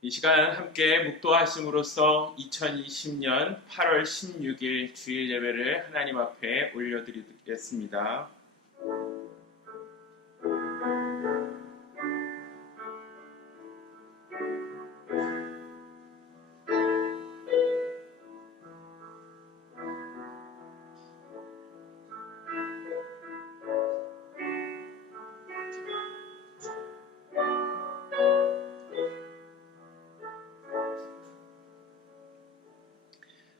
이 시간 함께 묵도하심으로써 2020년 8월 16일 주일 예배를 하나님 앞에 올려드리겠습니다.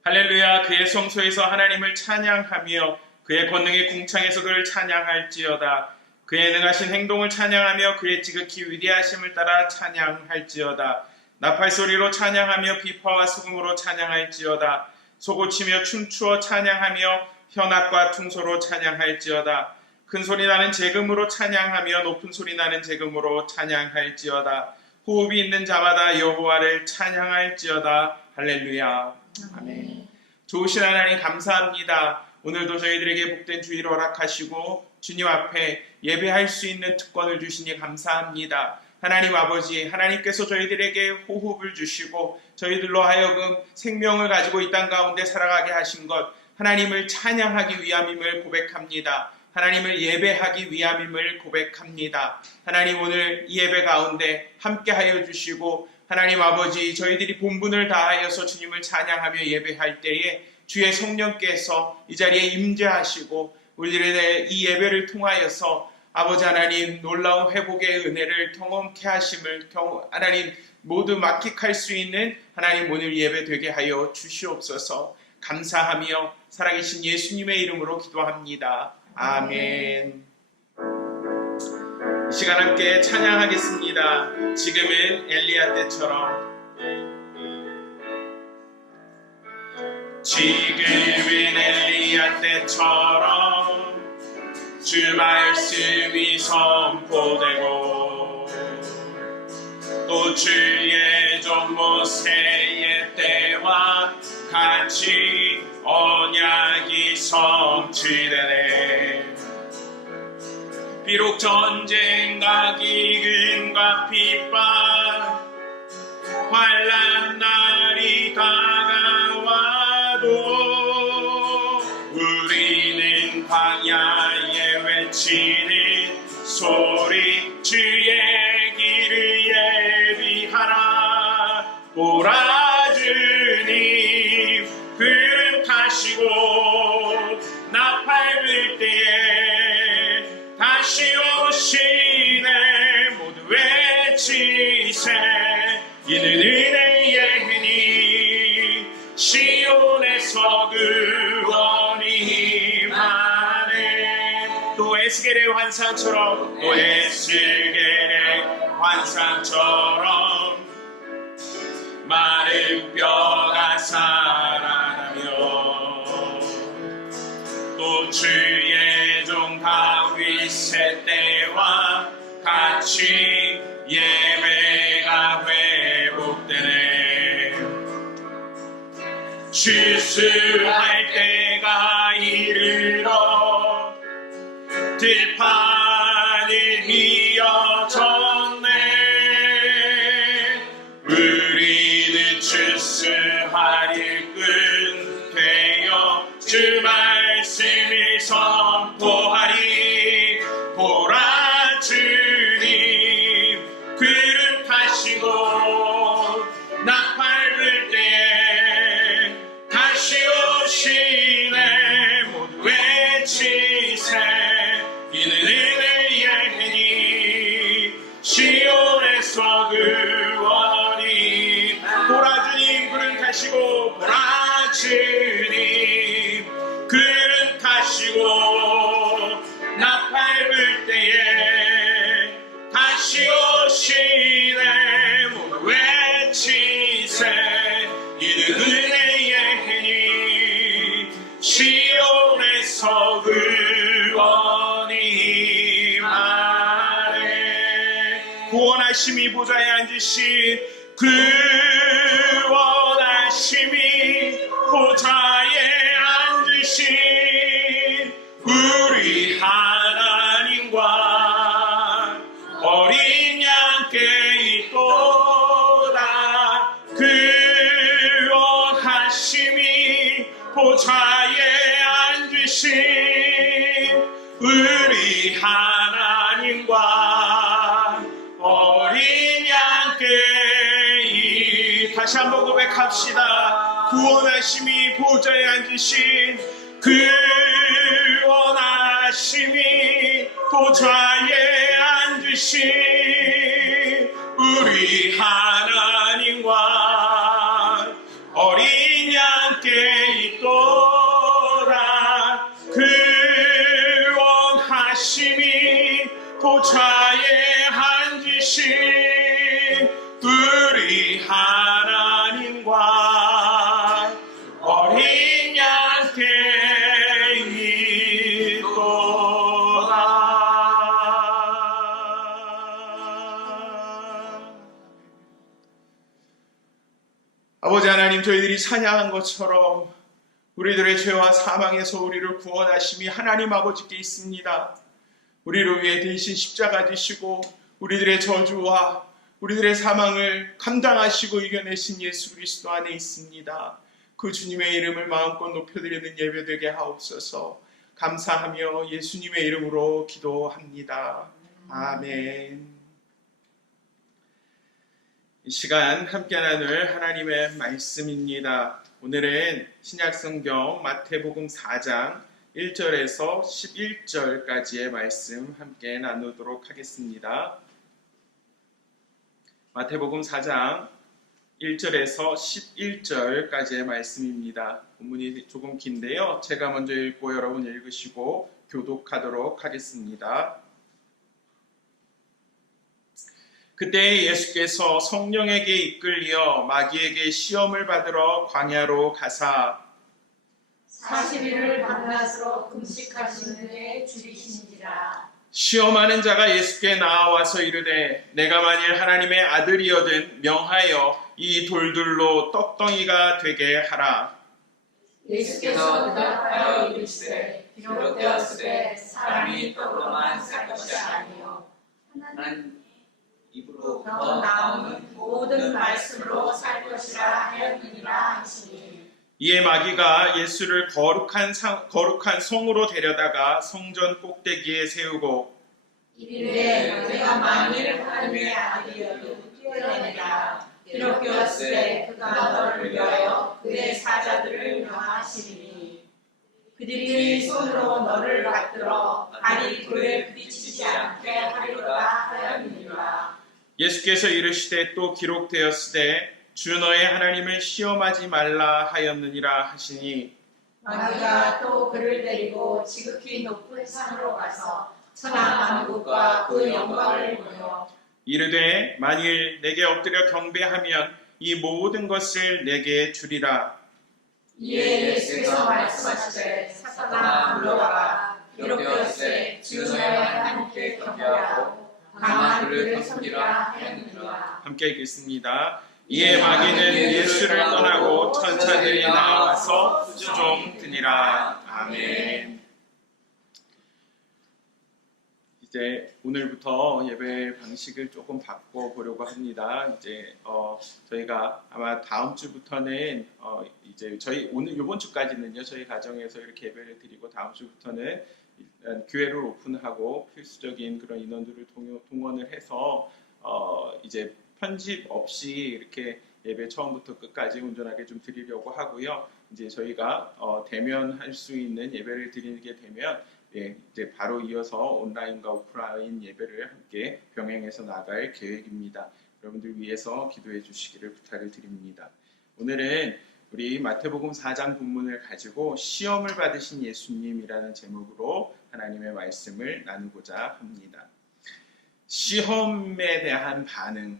할렐루야. 그의 성소에서 하나님을 찬양하며 그의 권능의 궁창에서 그를 찬양할지어다. 그의 능하신 행동을 찬양하며 그의 지극히 위대하심을 따라 찬양할지어다. 나팔소리로 찬양하며 비파와 수금으로 찬양할지어다. 소고치며 춤추어 찬양하며 현악과 퉁소로 찬양할지어다. 큰 소리 나는 재금으로 찬양하며 높은 소리 나는 재금으로 찬양할지어다. 호흡이 있는 자마다 여호와를 찬양할지어다. 할렐루야. 아멘. 좋으신 하나님 감사합니다. 오늘도 저희들에게 복된 주일을 허락하시고 주님 앞에 예배할 수 있는 특권을 주시니 감사합니다. 하나님 아버지, 하나님께서 저희들에게 호흡을 주시고 저희들로 하여금 생명을 가지고 이 땅 가운데 살아가게 하신 것, 하나님을 찬양하기 위함임을 고백합니다. 하나님을 예배하기 위함임을 고백합니다. 하나님, 오늘 이 예배 가운데 함께하여 주시고 하나님 아버지, 저희들이 본분을 다하여서 주님을 찬양하며 예배할 때에 주의 성령께서 이 자리에 임재하시고 우리들의 이 예배를 통하여서 아버지 하나님 놀라운 회복의 은혜를 경험케 하심을 하나님 모두 만끽할 수 있는 하나님 오늘 예배 되게 하여 주시옵소서. 감사하며 살아계신 예수님의 이름으로 기도합니다. 아멘. 이 시간 함께 찬양하겠습니다. 지금은 엘리야 때처럼. 지금은 엘리야 때처럼 주 말씀이 선포되고 또 주의 종 모세의 때와 같이 언약이 성취되네. 비록 전쟁과 기근과 핍박 환난 날이 다가와도 우리는 광야에 외치는 소리 주의 길을 예비하라. 보라 주님 구름 타시고 나팔 불 때에 다시 오시네. 모두 외치세. 이는 은혜의 흔히 시온에서 구원이 임하네. 또 에스겔의 환상처럼 또 에스겔의 환상처럼 마른 뼈가 살아나며 또 주의 종 다윗의 때와 같이 예배가 회복되네. 추수할 때가 이르러 들판을 이어졌네. 우리는 추수할 일꾼 되어 주 말씀을 선포하리. 보라 주님 구름 타시고 나팔 불 때에 다시 오시네. 모두 외치세. 이는 은혜의 흔히 시온에서 구원이. 보라 주님 구름 타시고 보라 주님 구름 타시고 나팔 불 때에 다시 오시네. 모두 외치세. 이는 은혜의 흔히 시온에서 구원이 임하네. 구원하심이 보좌에 앉으신 구원하심이 보좌에 앉으신 우리 하나님과 어린 양께 있도다. 우리 하나님과 어린 양께 다시 한번 고백합시다. 구원하심이 보좌에 앉으신 구원하심이 보좌에 앉으신 우리 하나님과 어린 양께 있도다. 구원하심이 보좌에 앉으신 우리 하나님과 어린 양께 있도다. 아버지 하나님, 저희들이 찬양한 것처럼 우리들의 죄와 사망에서 우리를 구원하심이 하나님 아버지께 있습니다. 우리를 위해 대신 십자가 지시고 우리들의 저주와 우리들의 사망을 감당하시고 이겨내신 예수 그리스도 안에 있습니다. 그 주님의 이름을 마음껏 높여드리는 예배되게 하옵소서. 감사하며 예수님의 이름으로 기도합니다. 아멘. 이 시간 함께 나눌 하나님의 말씀입니다. 오늘은 신약성경 마태복음 4장 1절에서 11절까지의 말씀 함께 나누도록 하겠습니다. 마태복음 4장 1절에서 11절까지의 말씀입니다. 본문이 조금 긴데요. 제가 먼저 읽고 여러분 읽으시고 교독하도록 하겠습니다. 그때 예수께서 성령에게 이끌려 마귀에게 시험을 받으러 광야로 가사 40일을 밤낮으로 금식하시는데 줄이시니라. 시험하는 자가 예수께 나와서 이르되 내가 만일 하나님의 아들이여든 명하여 이 돌들로 떡덩이가 되게 하라. 예수께서 대답하여 이르시되 기록되었으되 사람이 떡으로만 살 것이 아니요 하나님 입으로 나오는 모든 말씀으로 살 것이라 하였느니라 하시니. 이에 마귀가 예수를 거룩한 성으로 데려다가 성전 꼭대기에 세우고 이르되 내가 만일 하나님의 아들이여도 뛰어내리라. 기록되었으되 그가 너를 위하여 그의 사자들을 명하시리니 그들이 손으로 너를 받들어 발이 돌에 부딪히지 않게 하리로다 하였느니라. 예수께서 이르시되 또 기록되었으되 주 너의 하나님을 시험하지 말라 하였느니라 하시니 마귀가 또 그를 데리고 지극히 높은 산으로 가서 천하 만국과 그 영광을 보여 이르되 만일 내게 엎드려 경배하면 이 모든 것을 내게 주리라. 이에 예수께서 말씀하시되 사탄아 물러가라. 기록되었으되 주 너의 하나님께 경배하고 강한 그를 섬기라 하였느니라. 함께 읽겠습니다. 이에 마귀는 예수를 떠나고 천사들이 나와서 수종드니라. 아멘. 이제 오늘부터 예배 방식을 조금 바꿔보려고 합니다. 이제 저희가 아마 다음 주부터는 이제 저희 이번 주까지는요 저희 가정에서 이렇게 예배를 드리고 다음 주부터는 일단 교회를 오픈하고 필수적인 그런 인원들을 동원을 해서 이제 편집 없이 이렇게 예배 처음부터 끝까지 온전하게 좀 드리려고 하고요. 이제 저희가 대면할 수 있는 예배를 드리게 되면 이제 바로 이어서 온라인과 오프라인 예배를 함께 병행해서 나갈 계획입니다. 여러분들 위해서 기도해 주시기를 부탁을 드립니다. 오늘은 우리 마태복음 4장 본문을 가지고 시험을 받으신 예수님이라는 제목으로 하나님의 말씀을 나누고자 합니다. 시험에 대한 반응,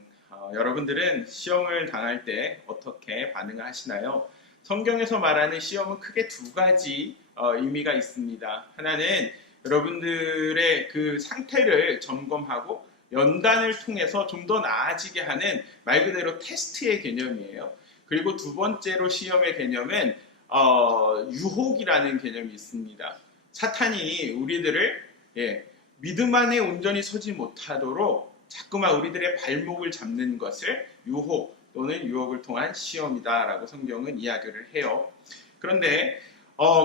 여러분들은 시험을 당할 때 어떻게 반응을 하시나요? 성경에서 말하는 시험은 크게 두 가지 의미가 있습니다. 하나는 여러분들의 그 상태를 점검하고 연단을 통해서 좀 더 나아지게 하는 말 그대로 테스트의 개념이에요. 그리고 두 번째로 시험의 개념은 유혹이라는 개념이 있습니다. 사탄이 우리들을 믿음 안에 온전히 서지 못하도록 자꾸만 우리들의 발목을 잡는 것을 유혹 또는 유혹을 통한 시험이다라고 성경은 이야기를 해요. 그런데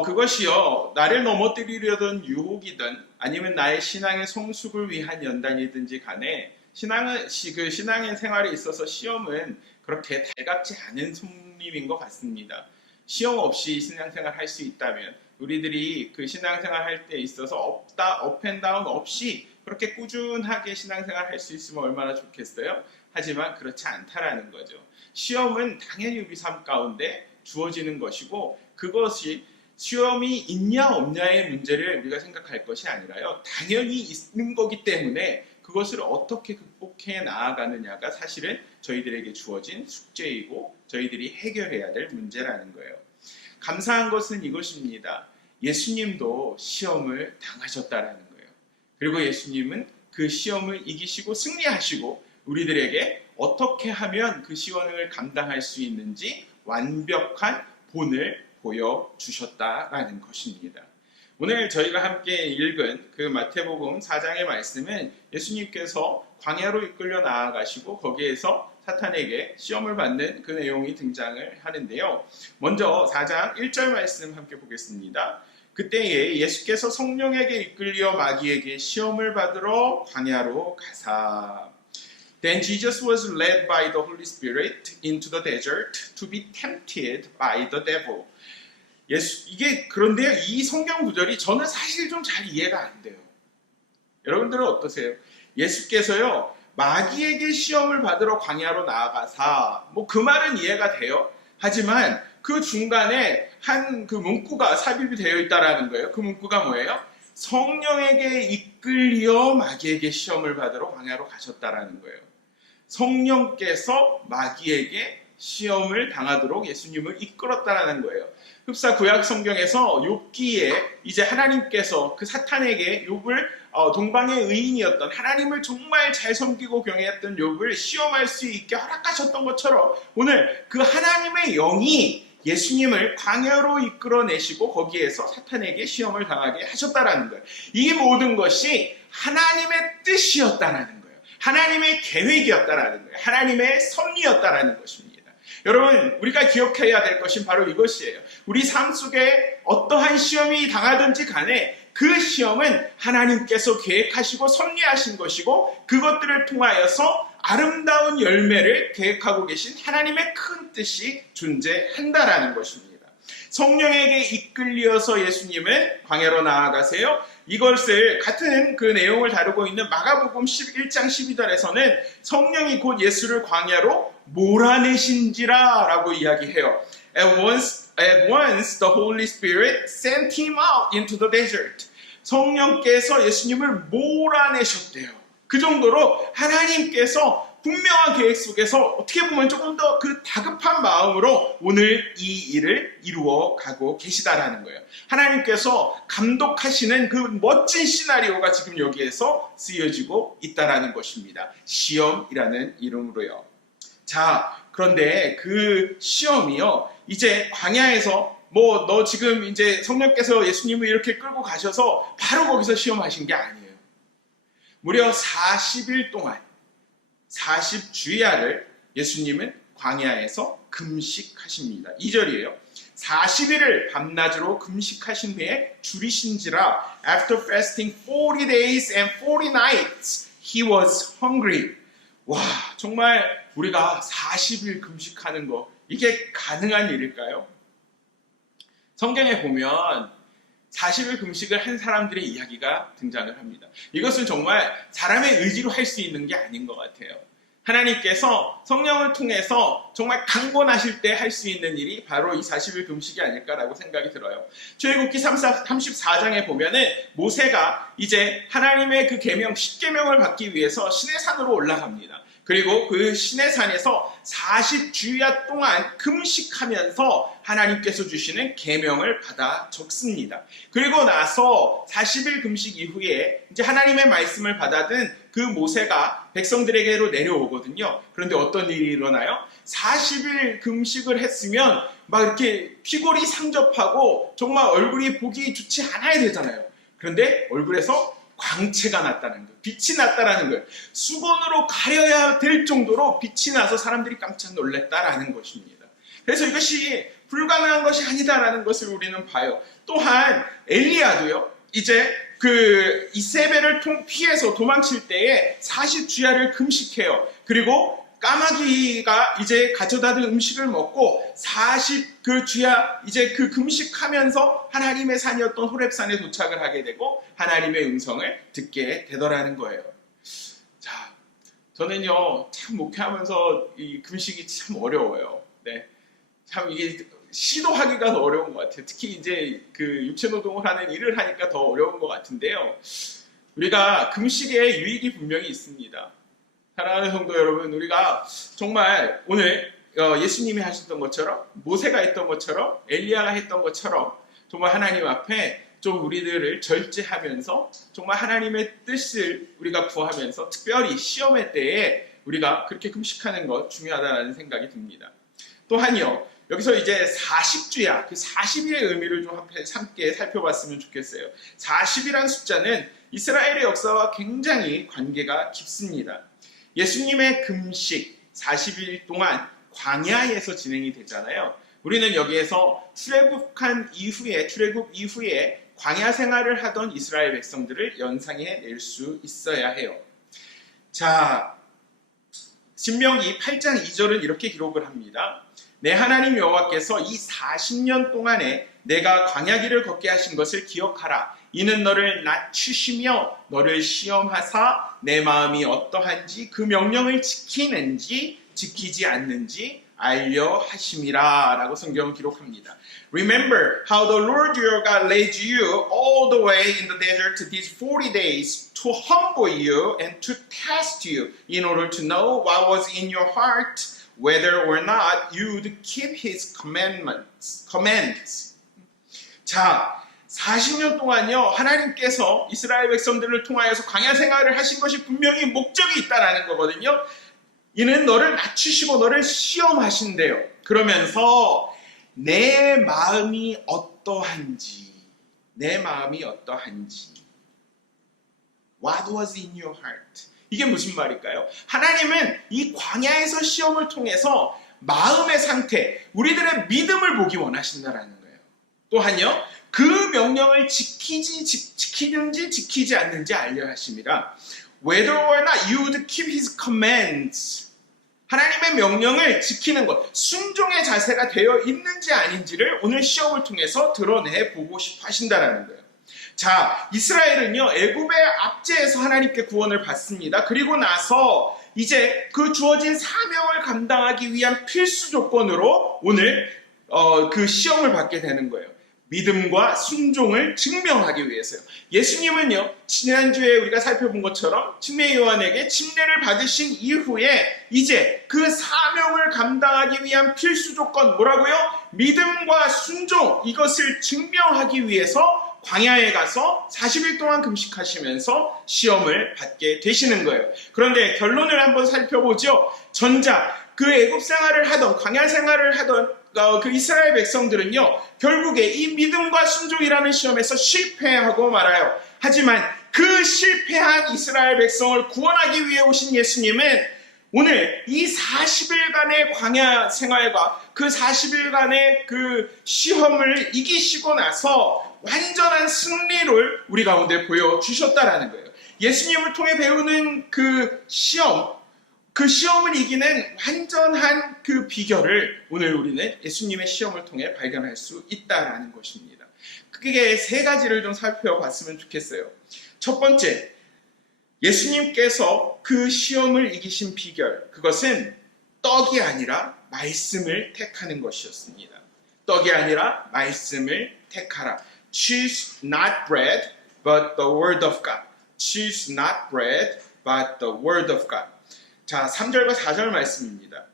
그것이요 나를 넘어뜨리려던 유혹이든 아니면 나의 신앙의 성숙을 위한 연단이든지 간에 신앙의 생활에 있어서 시험은 그렇게 달갑지 않은 손님인 것 같습니다. 시험 없이 신앙생활 할 수 있다면 우리들이 그 신앙생활 할 때 있어서 업앤다운 없이 그렇게 꾸준하게 신앙생활 할 수 있으면 얼마나 좋겠어요? 하지만 그렇지 않다라는 거죠. 시험은 당연히 우리 삶 가운데 주어지는 것이고 그것이 시험이 있냐 없냐의 문제를 우리가 생각할 것이 아니라요. 당연히 있는 거기 때문에 그것을 어떻게 극복해 나아가느냐가 사실은 저희들에게 주어진 숙제이고 저희들이 해결해야 될 문제라는 거예요. 감사한 것은 이것입니다. 예수님도 시험을 당하셨다라는 거예요. 그리고 예수님은 그 시험을 이기시고 승리하시고 우리들에게 어떻게 하면 그 시험을 감당할 수 있는지 완벽한 본을 보여주셨다라는 것입니다. 오늘 저희가 함께 읽은 그 마태복음 4장의 말씀은 예수님께서 광야로 이끌려 나아가시고 거기에서 사탄에게 시험을 받는 그 내용이 등장을 하는데요. 먼저 4장 1절 말씀 함께 보겠습니다. 그때에 예수께서 성령에게 이끌려 마귀에게 시험을 받으러 광야로 가사 Then Jesus was led by the Holy Spirit into the desert to be tempted by the devil. 그런데 이 성경 구절이 저는 사실 좀 잘 이해가 안 돼요. 여러분들은 어떠세요? 예수께서요, 마귀에게 시험을 받으러 광야로 나아가사, 그 말은 이해가 돼요. 하지만 그 중간에 한 그 문구가 삽입이 되어 있다라는 거예요. 그 문구가 뭐예요? 성령에게 이끌려 마귀에게 시험을 받으러 광야로 가셨다라는 거예요. 성령께서 마귀에게 시험을 당하도록 예수님을 이끌었다라는 거예요. 흡사 구약 성경에서 욥기에 이제 하나님께서 그 사탄에게 욥을 동방의 의인이었던 하나님을 정말 잘 섬기고 경외했던 욥을 시험할 수 있게 허락하셨던 것처럼 오늘 그 하나님의 영이 예수님을 광야로 이끌어내시고 거기에서 사탄에게 시험을 당하게 하셨다라는 거예요. 이 모든 것이 하나님의 뜻이었다라는 거예요. 하나님의 계획이었다라는 거예요. 하나님의 섭리였다라는 것입니다. 여러분, 우리가 기억해야 될 것은 바로 이것이에요. 우리 삶 속에 어떠한 시험이 당하든지 간에 그 시험은 하나님께서 계획하시고 섭리하신 것이고 그것들을 통하여서 아름다운 열매를 계획하고 계신 하나님의 큰 뜻이 존재한다라는 것입니다. 성령에게 이끌려서 예수님은 광야로 나아가세요. 이것을 같은 그 내용을 다루고 있는 마가복음 11장 12절에서는 성령이 곧 예수를 광야로 몰아내신지라 라고 이야기해요. At once the Holy Spirit sent him out into the desert. 성령께서 예수님을 몰아내셨대요. 그 정도로 하나님께서 분명한 계획 속에서 어떻게 보면 조금 더 그 다급한 마음으로 오늘 이 일을 이루어 가고 계시다라는 거예요. 하나님께서 감독하시는 그 멋진 시나리오가 지금 여기에서 쓰여지고 있다라는 것입니다. 시험이라는 이름으로요. 자, 그런데 그 시험이요, 이제 광야에서 너 지금 이제 성령께서 예수님을 이렇게 끌고 가셔서 바로 거기서 시험하신 게 아니에요. 무려 40일 동안 40주야를 예수님은 광야에서 금식하십니다. 2절이에요. 40일을 밤낮으로 금식하신 후에 줄이신지라 After fasting 40 days and 40 nights he was hungry. 와, 정말 우리가 40일 금식하는 거 이게 가능한 일일까요? 성경에 보면 40일 금식을 한 사람들의 이야기가 등장을 합니다. 이것은 정말 사람의 의지로 할 수 있는 게 아닌 것 같아요. 하나님께서 성령을 통해서 정말 강권하실 때 할 수 있는 일이 바로 이 40일 금식이 아닐까라고 생각이 들어요. 출애굽기 34장에 보면은 모세가 이제 하나님의 그 계명 10계명을 받기 위해서 시내산으로 올라갑니다. 그리고 그 시내산에서 40주야 동안 금식하면서 하나님께서 주시는 계명을 받아 적습니다. 그리고 나서 40일 금식 이후에 이제 하나님의 말씀을 받아든 그 모세가 백성들에게로 내려오거든요. 그런데 어떤 일이 일어나요? 40일 금식을 했으면 막 이렇게 피골이 상접하고 정말 얼굴이 보기 좋지 않아야 되잖아요. 그런데 얼굴에서 광채가 났다는 거예요. 빛이 났다라는 거예요. 수건으로 가려야 될 정도로 빛이 나서 사람들이 깜짝 놀랐다라는 것입니다. 그래서 이것이 불가능한 것이 아니다라는 것을 우리는 봐요. 또한 엘리야도요. 이제 그 이세벨을 피해서 도망칠 때에 40주야를 금식해요. 그리고 까마귀가 이제 가져다 든 음식을 먹고 40주야 이제 그 금식하면서 하나님의 산이었던 호렙산에 도착을 하게 되고 하나님의 음성을 듣게 되더라는 거예요. 자, 저는요 참 목회하면서 이 금식이 참 어려워요. 네, 참 이게 시도하기가 더 어려운 것 같아요. 특히 이제 그 육체노동을 하는 일을 하니까 더 어려운 것 같은데요. 우리가 금식에 유익이 분명히 있습니다. 사랑하는 성도 여러분, 우리가 정말 오늘 예수님이 하셨던 것처럼 모세가 했던 것처럼 엘리야가 했던 것처럼 정말 하나님 앞에 좀 우리들을 절제하면서 정말 하나님의 뜻을 우리가 구하면서 특별히 시험의 때에 우리가 그렇게 금식하는 것 중요하다는 생각이 듭니다. 또한요, 여기서 이제 40주야, 그 40일의 의미를 좀 함께 살펴봤으면 좋겠어요. 40이라는 숫자는 이스라엘의 역사와 굉장히 관계가 깊습니다. 예수님의 금식 40일 동안 광야에서 진행이 되잖아요. 우리는 여기에서 출애굽 이후에 광야 생활을 하던 이스라엘 백성들을 연상해 낼 수 있어야 해요. 자, 신명기 8장 2절은 이렇게 기록을 합니다. 내 하나님 여호와께서 이 40년 동안에 내가 광야길을 걷게 하신 것을 기억하라. 이는 너를 낮추시며 너를 시험하사 내 마음이 어떠한지 그 명령을 지키는지 지키지 않는지 알려 하심이라 라고 성경은 기록합니다. Remember how the Lord your God led you all the way in the desert these 40 days to humble you and to test you in order to know what was in your heart, whether or not you'd keep his commands. 자, 40년 동안요, 하나님께서 이스라엘 백성들을 통하여서 광야 생활을 하신 것이 분명히 목적이 있다라는 거거든요. 이는 너를 낮추시고 너를 시험하신대요. 그러면서 내 마음이 어떠한지, What was in your heart? 이게 무슨 말일까요? 하나님은 이 광야에서 시험을 통해서 마음의 상태, 우리들의 믿음을 보기 원하신다라는 거예요. 또한요, 그 명령을 지키는지 지키지 않는지 알려 하십니다. Whether or not you would keep his commands. 하나님의 명령을 지키는 것, 순종의 자세가 되어 있는지 아닌지를 오늘 시험을 통해서 드러내 보고 싶어 하신다는 거예요. 자, 이스라엘은요, 애굽의 압제에서 하나님께 구원을 받습니다. 그리고 나서 이제 그 주어진 사명을 감당하기 위한 필수 조건으로 오늘 그 시험을 받게 되는 거예요. 믿음과 순종을 증명하기 위해서요. 예수님은요, 지난주에 우리가 살펴본 것처럼 침례 요한에게 침례를 받으신 이후에 이제 그 사명을 감당하기 위한 필수 조건 뭐라고요? 믿음과 순종, 이것을 증명하기 위해서 광야에 가서 40일 동안 금식하시면서 시험을 받게 되시는 거예요. 그런데 결론을 한번 살펴보죠. 전작, 그 애굽 생활을 하던, 광야 생활을 하던 그 이스라엘 백성들은요, 결국에 이 믿음과 순종이라는 시험에서 실패하고 말아요. 하지만 그 실패한 이스라엘 백성을 구원하기 위해 오신 예수님은 오늘 이 40일간의 광야 생활과 그 40일간의 그 시험을 이기시고 나서 완전한 승리를 우리 가운데 보여주셨다라는 거예요. 예수님을 통해 배우는 그 시험을 이기는 완전한 그 비결을 오늘 우리는 예수님의 시험을 통해 발견할 수 있다라는 것입니다. 그게 세 가지를 좀 살펴봤으면 좋겠어요. 첫 번째, 예수님께서 그 시험을 이기신 비결, 그것은 떡이 아니라 말씀을 택하는 것이었습니다. 떡이 아니라 말씀을 택하라. Choose not bread, but the word of God. Choose not bread, but the word of God. 자, 3절과 4절 말씀입니다.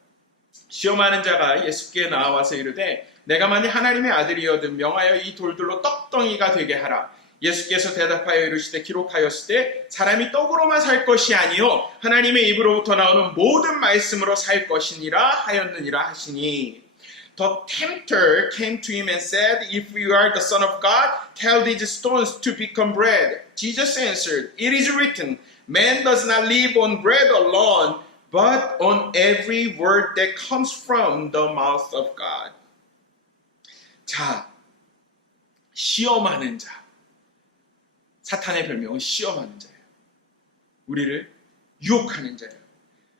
시험하는 자가 예수께 나와서 이르되 내가 만일 하나님의 아들이어든 명하여 이 돌들로 떡덩이가 되게 하라. 예수께서 대답하여 이르시되 기록하였으되 사람이 떡으로만 살 것이 아니요 하나님의 입으로부터 나오는 모든 말씀으로 살 것이니라 하였느니라 하시니. The tempter came to him and said, If you are the Son of God, tell these stones to become bread. Jesus answered, It is written, Man does not live on bread alone, but on every word that comes from the mouth of God. 자, 시험하는 자. 사탄의 별명은 시험하는 자예요. 우리를 유혹하는 자예요.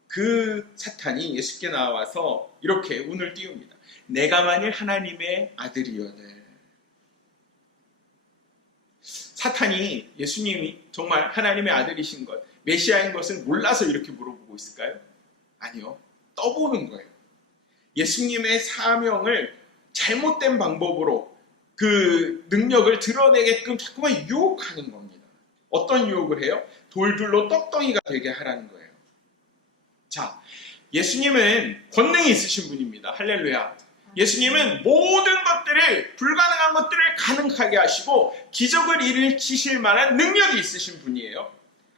그 사탄이 예수께 나와서 이렇게 운을 띄웁니다. 내가 만일 하나님의 아들이어네. 사탄이 예수님이 정말 하나님의 아들이신 것, 메시아인 것을 몰라서 이렇게 물어보고 있을까요? 아니요. 떠보는 거예요. 예수님의 사명을 잘못된 방법으로 그 능력을 드러내게끔 자꾸만 유혹하는 겁니다. 어떤 유혹을 해요? 돌들로 떡덩이가 되게 하라는 거예요. 자, 예수님은 권능이 있으신 분입니다. 할렐루야. 예수님은 모든 것들을, 불가능한 것들을 가능하게 하시고 기적을 일으키실 만한 능력이 있으신 분이에요.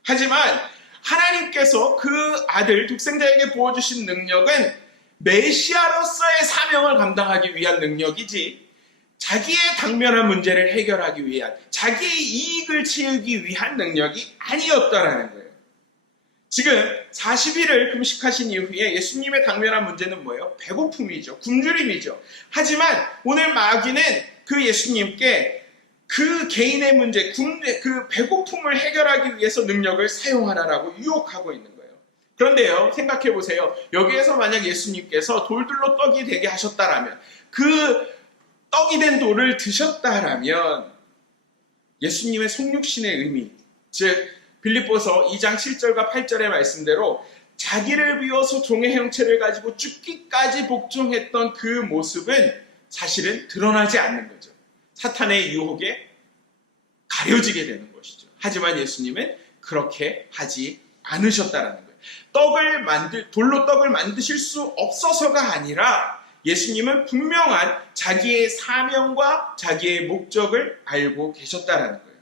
하지만 하나님께서 그 아들 독생자에게 부어주신 능력은 메시아로서의 사명을 감당하기 위한 능력이지 자기의 당면한 문제를 해결하기 위한, 자기의 이익을 채우기 위한 능력이 아니었다라는 거예요. 지금 40일을 금식하신 이후에 예수님의 당면한 문제는 뭐예요? 배고픔이죠. 굶주림이죠. 하지만 오늘 마귀는 그 예수님께 그 개인의 문제, 그 배고픔을 해결하기 위해서 능력을 사용하라라고 유혹하고 있는 거예요. 그런데요, 생각해 보세요. 여기에서 만약 예수님께서 돌들로 떡이 되게 하셨다라면, 그 떡이 된 돌을 드셨다라면 예수님의 속육신의 의미, 즉 빌립보서 2장 7절과 8절의 말씀대로 자기를 비워서 종의 형체를 가지고 죽기까지 복종했던 그 모습은 사실은 드러나지 않는 거죠. 사탄의 유혹에 가려지게 되는 것이죠. 하지만 예수님은 그렇게 하지 않으셨다라는 거예요. 돌로 떡을 만드실 수 없어서가 아니라 예수님은 분명한 자기의 사명과 자기의 목적을 알고 계셨다라는 거예요.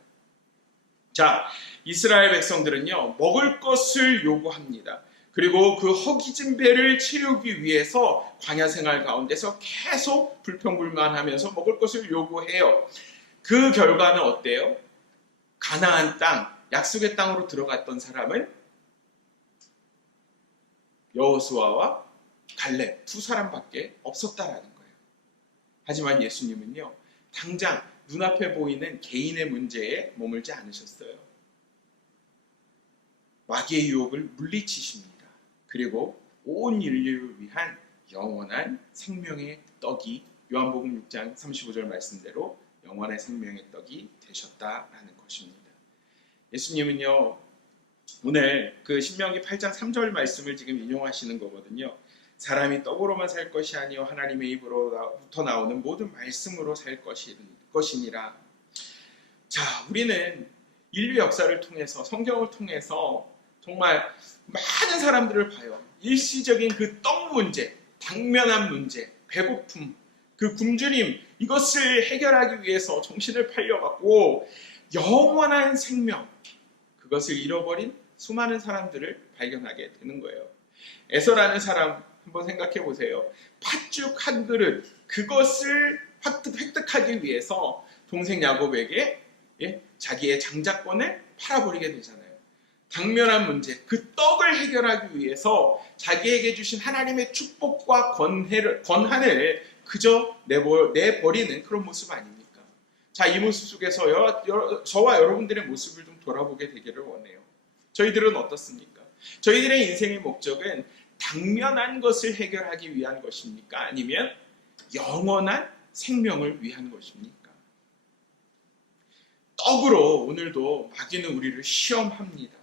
자, 이스라엘 백성들은요, 먹을 것을 요구합니다. 그리고 그 허기진 배를 채우기 위해서 광야 생활 가운데서 계속 불평불만하면서 먹을 것을 요구해요. 그 결과는 어때요? 가나안 땅, 약속의 땅으로 들어갔던 사람은 여호수아와 갈렙 두 사람밖에 없었다라는 거예요. 하지만 예수님은요, 당장 눈앞에 보이는 개인의 문제에 머물지 않으셨어요. 마귀의 유혹을 물리치십니다. 그리고 온 인류를 위한 영원한 생명의 떡이 요한복음 6장 35절 말씀대로 영원의 생명의 떡이 되셨다라는 것입니다. 예수님은요, 오늘 그 신명기 8장 3절 말씀을 지금 인용하시는 거거든요. 사람이 떡으로만 살 것이 아니요 하나님의 입으로부터 나오는 모든 말씀으로 살 것이니라. 자, 우리는 인류 역사를 통해서, 성경을 통해서 정말 많은 사람들을 봐요. 일시적인 그 떡 문제, 당면한 문제, 배고픔, 그 굶주림, 이것을 해결하기 위해서 정신을 팔려갖고 영원한 생명, 그것을 잃어버린 수많은 사람들을 발견하게 되는 거예요. 에서라는 사람 한번 생각해 보세요. 팥죽 한 그릇, 그것을 획득하기 위해서 동생 야곱에게 자기의 장자권을 팔아버리게 되잖아요. 당면한 문제, 그 떡을 해결하기 위해서 자기에게 주신 하나님의 축복과 권한을 그저 내버리는 그런 모습 아닙니까? 자, 이 모습 속에서 저와 여러분들의 모습을 좀 돌아보게 되기를 원해요. 저희들은 어떻습니까? 저희들의 인생의 목적은 당면한 것을 해결하기 위한 것입니까? 아니면 영원한 생명을 위한 것입니까? 떡으로 오늘도 마귀는 우리를 시험합니다.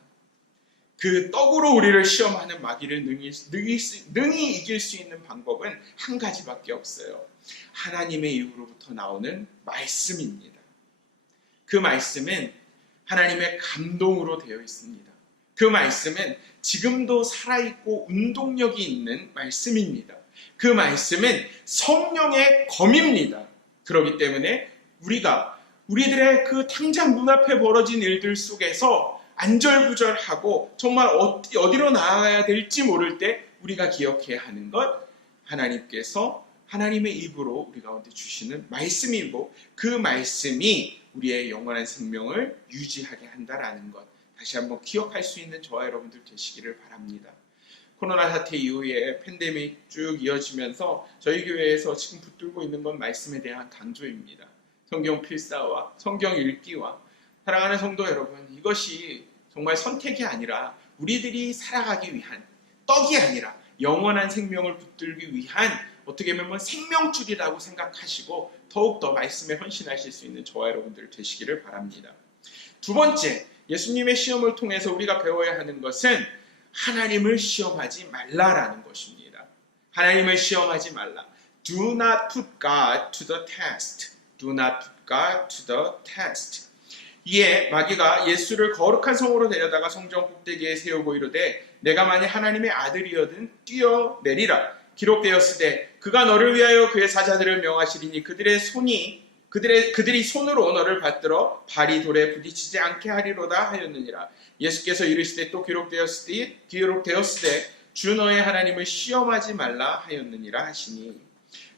그 떡으로 우리를 시험하는 마귀를 능히 이길 수 있는 방법은 한 가지밖에 없어요. 하나님의 입으로부터 나오는 말씀입니다. 그 말씀은 하나님의 감동으로 되어 있습니다. 그 말씀은 지금도 살아있고 운동력이 있는 말씀입니다. 그 말씀은 성령의 검입니다. 그렇기 때문에 우리들의 그 당장 눈앞에 벌어진 일들 속에서 안절부절하고 정말 어디로 나아가야 될지 모를 때 우리가 기억해야 하는 것, 하나님께서 하나님의 입으로 우리 가운데 주시는 말씀이고 그 말씀이 우리의 영원한 생명을 유지하게 한다라는 것, 다시 한번 기억할 수 있는 저와 여러분들 되시기를 바랍니다. 코로나 사태 이후에 팬데믹 쭉 이어지면서 저희 교회에서 지금 붙들고 있는 건 말씀에 대한 강조입니다. 성경 필사와 성경 읽기와 사랑하는 성도 여러분, 이것이 정말 선택이 아니라 우리들이 살아가기 위한, 떡이 아니라 영원한 생명을 붙들기 위한 어떻게 보면 생명줄이라고 생각하시고 더욱더 말씀에 헌신하실 수 있는 저와 여러분들 되시기를 바랍니다. 두 번째, 예수님의 시험을 통해서 우리가 배워야 하는 것은 하나님을 시험하지 말라라는 것입니다. 하나님을 시험하지 말라. Do not put God to the test. Do not put God to the test. 이에 마귀가 예수를 거룩한 성으로 데려다가 성전 꼭대기에 세우고 이르되 내가 만일 하나님의 아들이어든 뛰어내리라. 기록되었으되 그가 너를 위하여 그의 사자들을 명하시리니 그들이 손으로 너를 받들어 발이 돌에 부딪히지 않게 하리로다 하였느니라. 예수께서 이르시되 또 기록되었으되 주 너의 하나님을 시험하지 말라 하였느니라 하시니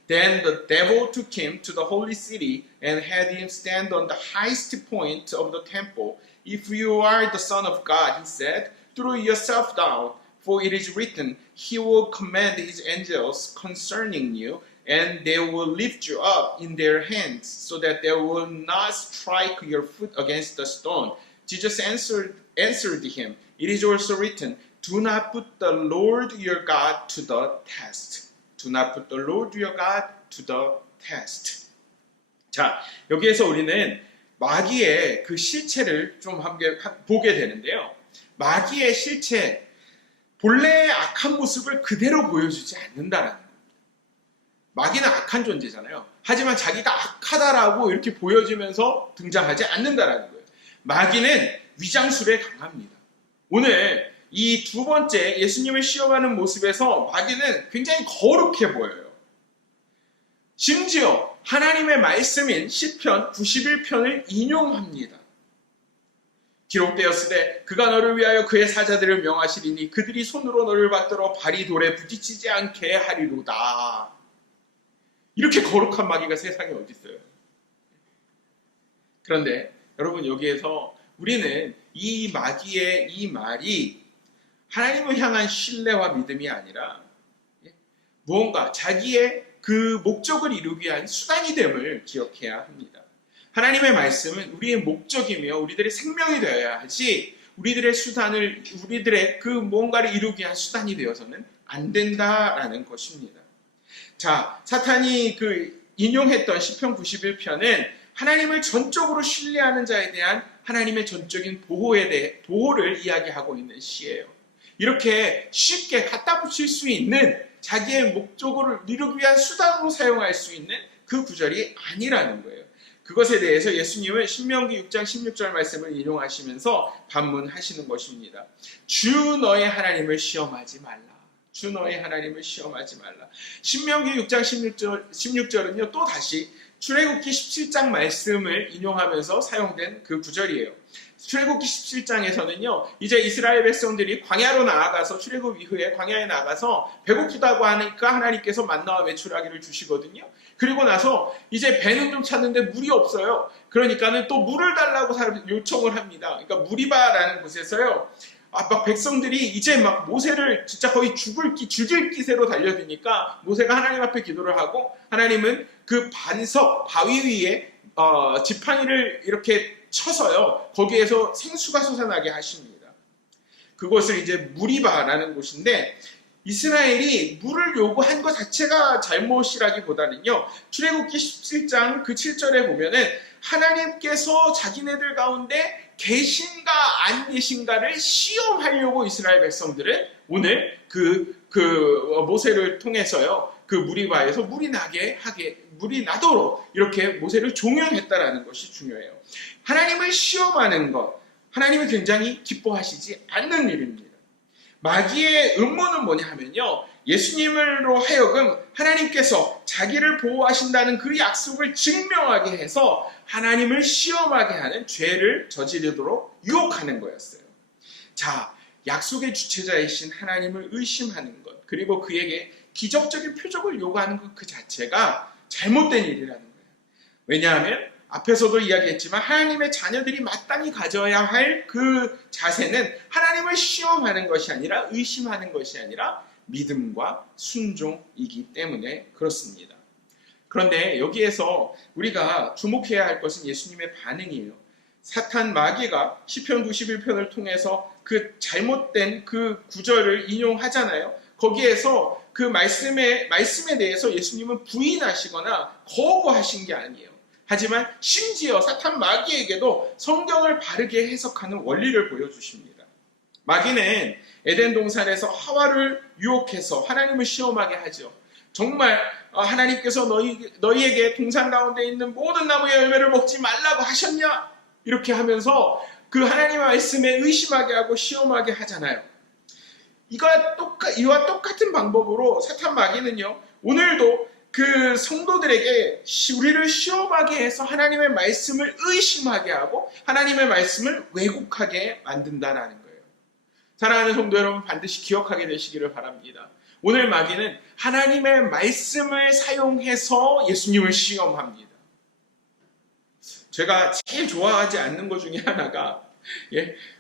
Then the devil took him to the holy city and had him stand on the highest point of the temple. If you are the Son of God, he said, throw yourself down, for it is written, he will command his angels concerning you, and they will lift you up in their hands, so that they will not strike your foot against the stone. Jesus answered him, it is also written, do not put the Lord your God to the test. Do not put the Lord your God to the test. 자, 여기에서 우리는 마귀의 그 실체를 좀 함께 보게 되는데요. 마귀의 실체, 본래의 악한 모습을 그대로 보여주지 않는다라는 거예요. 마귀는 악한 존재잖아요. 하지만 자기가 악하다라고 이렇게 보여주면서 등장하지 않는다라는 거예요. 마귀는 위장술에 강합니다. 오늘 이 두 번째 예수님을 시험하는 모습에서 마귀는 굉장히 거룩해 보여요. 심지어 하나님의 말씀인 시편 91편을 인용합니다. 기록되었으되 그가 너를 위하여 그의 사자들을 명하시리니 그들이 손으로 너를 받들어 발이 돌에 부딪히지 않게 하리로다. 이렇게 거룩한 마귀가 세상에 어디 있어요? 그런데 여러분, 여기에서 우리는 이 마귀의 이 말이 하나님을 향한 신뢰와 믿음이 아니라 무언가 자기의 그 목적을 이루기 위한 수단이 됨을 기억해야 합니다. 하나님의 말씀은 우리의 목적이며 우리들의 생명이 되어야 하지 우리들의 그 무언가를 이루기 위한 수단이 되어서는 안 된다라는 것입니다. 자, 사탄이 인용했던 시편 91편은 하나님을 전적으로 신뢰하는 자에 대한 하나님의 전적인 보호를 이야기하고 있는 시예요. 이렇게 쉽게 갖다 붙일 수 있는 자기의 목적을 이루기 위한 수단으로 사용할 수 있는 그 구절이 아니라는 거예요. 그것에 대해서 예수님은 신명기 6장 16절 말씀을 인용하시면서 반문하시는 것입니다. 주 너의 하나님을 시험하지 말라. 주 너의 하나님을 시험하지 말라. 신명기 6장 16절은요, 또 다시 출애굽기 17장 말씀을 인용하면서 사용된 그 구절이에요. 출애굽기 17장에서는요, 이제 이스라엘 백성들이 광야로 나아가서 출애굽 이후에 광야에 나가서 배고프다고 하니까 하나님께서 만나와 메추라기를 주시거든요. 그리고 나서 이제 배는 좀 찼는데 물이 없어요. 그러니까는 또 물을 달라고 요청을 합니다. 그러니까 무리바라는 곳에서요, 막 백성들이 이제 막 모세를 진짜 거의 죽일 기세로 달려드니까 모세가 하나님 앞에 기도를 하고 하나님은 그 바위 위에 지팡이를 이렇게 쳐서요, 거기에서 생수가 솟아나게 하십니다. 그곳을 이제 무리바라는 곳인데, 이스라엘이 물을 요구한 것 자체가 잘못이라기보다는요, 출애굽기 17장 그 7절에 보면은 하나님께서 자기네들 가운데 계신가 안 계신가를 시험하려고 이스라엘 백성들은 오늘 모세를 통해서요, 그 무리바에서 물이 나도록 이렇게 모세를 종용했다라는 것이 중요해요. 하나님을 시험하는 것, 하나님이 굉장히 기뻐하시지 않는 일입니다. 마귀의 음모는 뭐냐 하면요, 예수님으로 하여금 하나님께서 자기를 보호하신다는 그 약속을 증명하게 해서 하나님을 시험하게 하는 죄를 저지르도록 유혹하는 거였어요. 자, 약속의 주체자이신 하나님을 의심하는 것, 그리고 그에게 기적적인 표적을 요구하는 것 그 자체가 잘못된 일이라는 거예요. 왜냐하면 앞에서도 이야기했지만 하나님의 자녀들이 마땅히 가져야 할 그 자세는 하나님을 시험하는 것이 아니라 의심하는 것이 아니라 믿음과 순종이기 때문에 그렇습니다. 그런데 여기에서 우리가 주목해야 할 것은 예수님의 반응이에요. 사탄 마귀가 시편 91편을 통해서 그 잘못된 그 구절을 인용하잖아요. 거기에서 그 말씀에 대해서 예수님은 부인하시거나 거부하신 게 아니에요. 하지만 심지어 사탄 마귀에게도 성경을 바르게 해석하는 원리를 보여주십니다. 마귀는 에덴 동산에서 하와를 유혹해서 하나님을 시험하게 하죠. 정말 하나님께서 너희에게 동산 가운데 있는 모든 나무의 열매를 먹지 말라고 하셨냐? 이렇게 하면서 그 하나님의 말씀에 의심하게 하고 시험하게 하잖아요. 이와 똑같은 방법으로 사탄 마귀는요, 오늘도 그 성도들에게 우리를 시험하게 해서 하나님의 말씀을 의심하게 하고 하나님의 말씀을 왜곡하게 만든다라는 거예요. 사랑하는 성도 여러분, 반드시 기억하게 되시기를 바랍니다. 오늘 마귀는 하나님의 말씀을 사용해서 예수님을 시험합니다. 제가 제일 좋아하지 않는 것 중에 하나가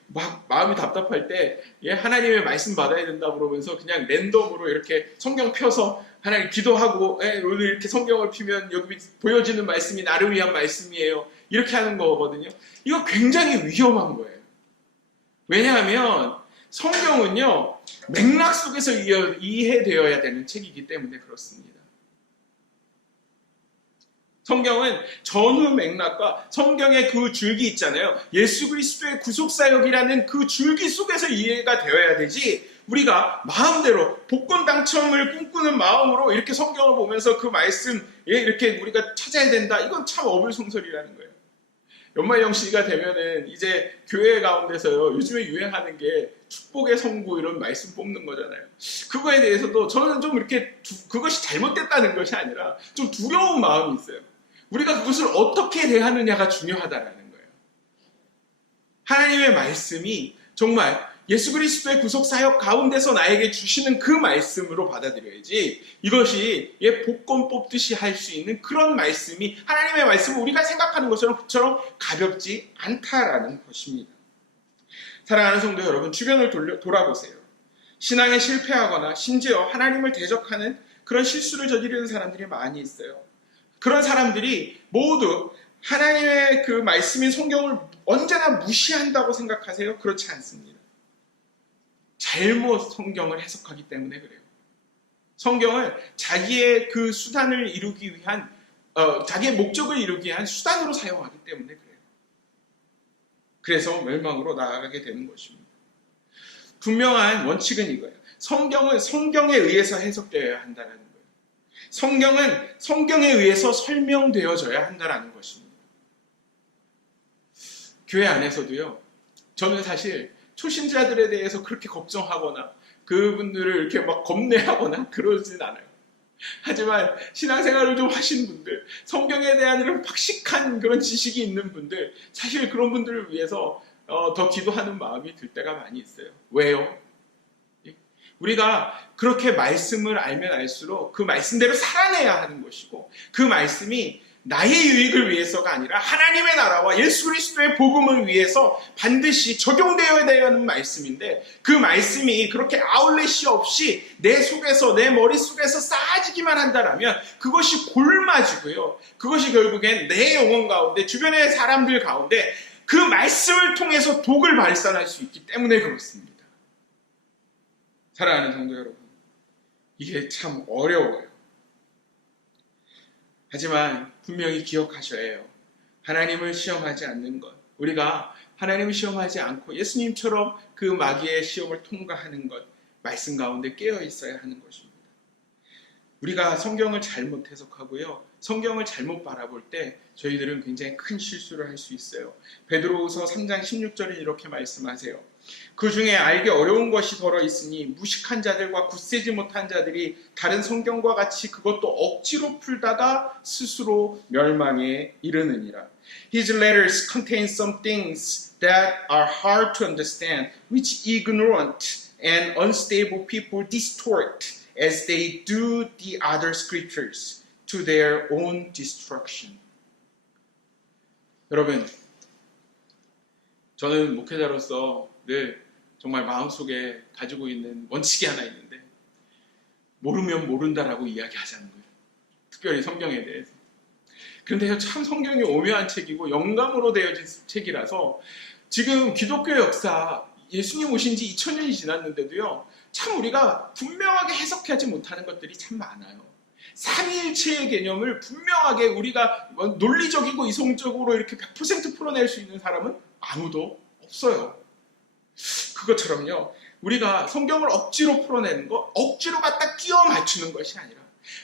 막 마음이 답답할 때 하나님의 말씀 받아야 된다 그러면서 그냥 랜덤으로 이렇게 성경 펴서 하나님 기도하고 오늘 이렇게 성경을 피면 여기 보여지는 말씀이 나를 위한 말씀이에요. 이렇게 하는 거거든요. 이거 굉장히 위험한 거예요. 왜냐하면 성경은요, 맥락 속에서 이해되어야 되는 책이기 때문에 그렇습니다. 성경은 전후 맥락과 성경의 그 줄기 있잖아요. 예수 그리스도의 구속사역이라는 그 줄기 속에서 이해가 되어야 되지, 우리가 마음대로 복권 당첨을 꿈꾸는 마음으로 이렇게 성경을 보면서 그 말씀 이렇게 우리가 찾아야 된다. 이건 참 어불성설이라는 거예요. 연말연시가 되면은 이제 교회 가운데서요, 요즘에 유행하는 게 축복의 성구 이런 말씀 뽑는 거잖아요. 그거에 대해서도 저는 좀 이렇게 그것이 잘못됐다는 것이 아니라 좀 두려운 마음이 있어요. 우리가 그것을 어떻게 대하느냐가 중요하다라는 거예요. 하나님의 말씀이 정말 예수 그리스도의 구속사역 가운데서 나에게 주시는 그 말씀으로 받아들여야지, 이것이 복권 뽑듯이 할 수 있는 그런 말씀이 하나님의 말씀을 우리가 생각하는 것처럼 가볍지 않다라는 것입니다. 사랑하는 성도 여러분, 주변을 돌아보세요. 신앙에 실패하거나 심지어 하나님을 대적하는 그런 실수를 저지르는 사람들이 많이 있어요. 그런 사람들이 모두 하나님의 그 말씀인 성경을 언제나 무시한다고 생각하세요? 그렇지 않습니다. 잘못 성경을 해석하기 때문에 그래요. 성경을 자기의 그 수단을 이루기 위한, 자기의 목적을 이루기 위한 수단으로 사용하기 때문에 그래요. 그래서 멸망으로 나아가게 되는 것입니다. 분명한 원칙은 이거예요. 성경은 성경에 의해서 해석되어야 한다는 거예요. 성경은 성경에 의해서 설명되어져야 한다는 것입니다. 교회 안에서도요, 저는 사실 초신자들에 대해서 그렇게 걱정하거나 그분들을 이렇게 막 겁내하거나 그러진 않아요. 하지만 신앙생활을 좀 하신 분들, 성경에 대한 이런 박식한 그런 지식이 있는 분들, 사실 그런 분들을 위해서 더 기도하는 마음이 들 때가 많이 있어요. 왜요? 우리가 그렇게 말씀을 알면 알수록 그 말씀대로 살아내야 하는 것이고, 그 말씀이 나의 유익을 위해서가 아니라 하나님의 나라와 예수 그리스도의 복음을 위해서 반드시 적용되어야 하는 말씀인데, 그 말씀이 그렇게 아울렛이 없이 내 속에서, 내 머릿속에서 쌓아지기만 한다면 그것이 골마지고요, 그것이 결국엔 내 영혼 가운데, 주변의 사람들 가운데 그 말씀을 통해서 독을 발산할 수 있기 때문에 그렇습니다. 사랑하는 성도 여러분, 이게 참 어려워요. 하지만 분명히 기억하셔야 해요. 하나님을 시험하지 않는 것, 우리가 하나님을 시험하지 않고 예수님처럼 그 마귀의 시험을 통과하는 것, 말씀 가운데 깨어 있어야 하는 것입니다. 우리가 성경을 잘못 해석하고요, 성경을 잘못 바라볼 때 저희들은 굉장히 큰 실수를 할 수 있어요. 베드로후서 3장 16절에 이렇게 말씀하세요. 그 중에 알기 어려운 것이 더러 있으니 무식한 자들과 굳세지 못한 자들이 다른 성경과 같이 그것도 억지로 풀다가 스스로 멸망에 이르느니라. His letters contain some things that are hard to understand, which ignorant and unstable people distort as they do the other scriptures to their own destruction. 여러분, 저는 목회자로서 늘 정말 마음속에 가지고 있는 원칙이 하나 있는데, 모르면 모른다라고 이야기하자는 거예요. 특별히 성경에 대해서. 그런데요, 참 성경이 오묘한 책이고 영감으로 되어진 책이라서 지금 기독교 역사, 예수님 오신 지 2000년이 지났는데도요, 참 우리가 분명하게 해석하지 못하는 것들이 참 많아요. 삼위일체의 개념을 분명하게 우리가 논리적이고 이성적으로 이렇게 100% 풀어낼 수 있는 사람은 아무도 없어요. 그것처럼요, 우리가 성경을 억지로 풀어내는 거, 억지로 갖다 끼워 맞추는 것이 아니라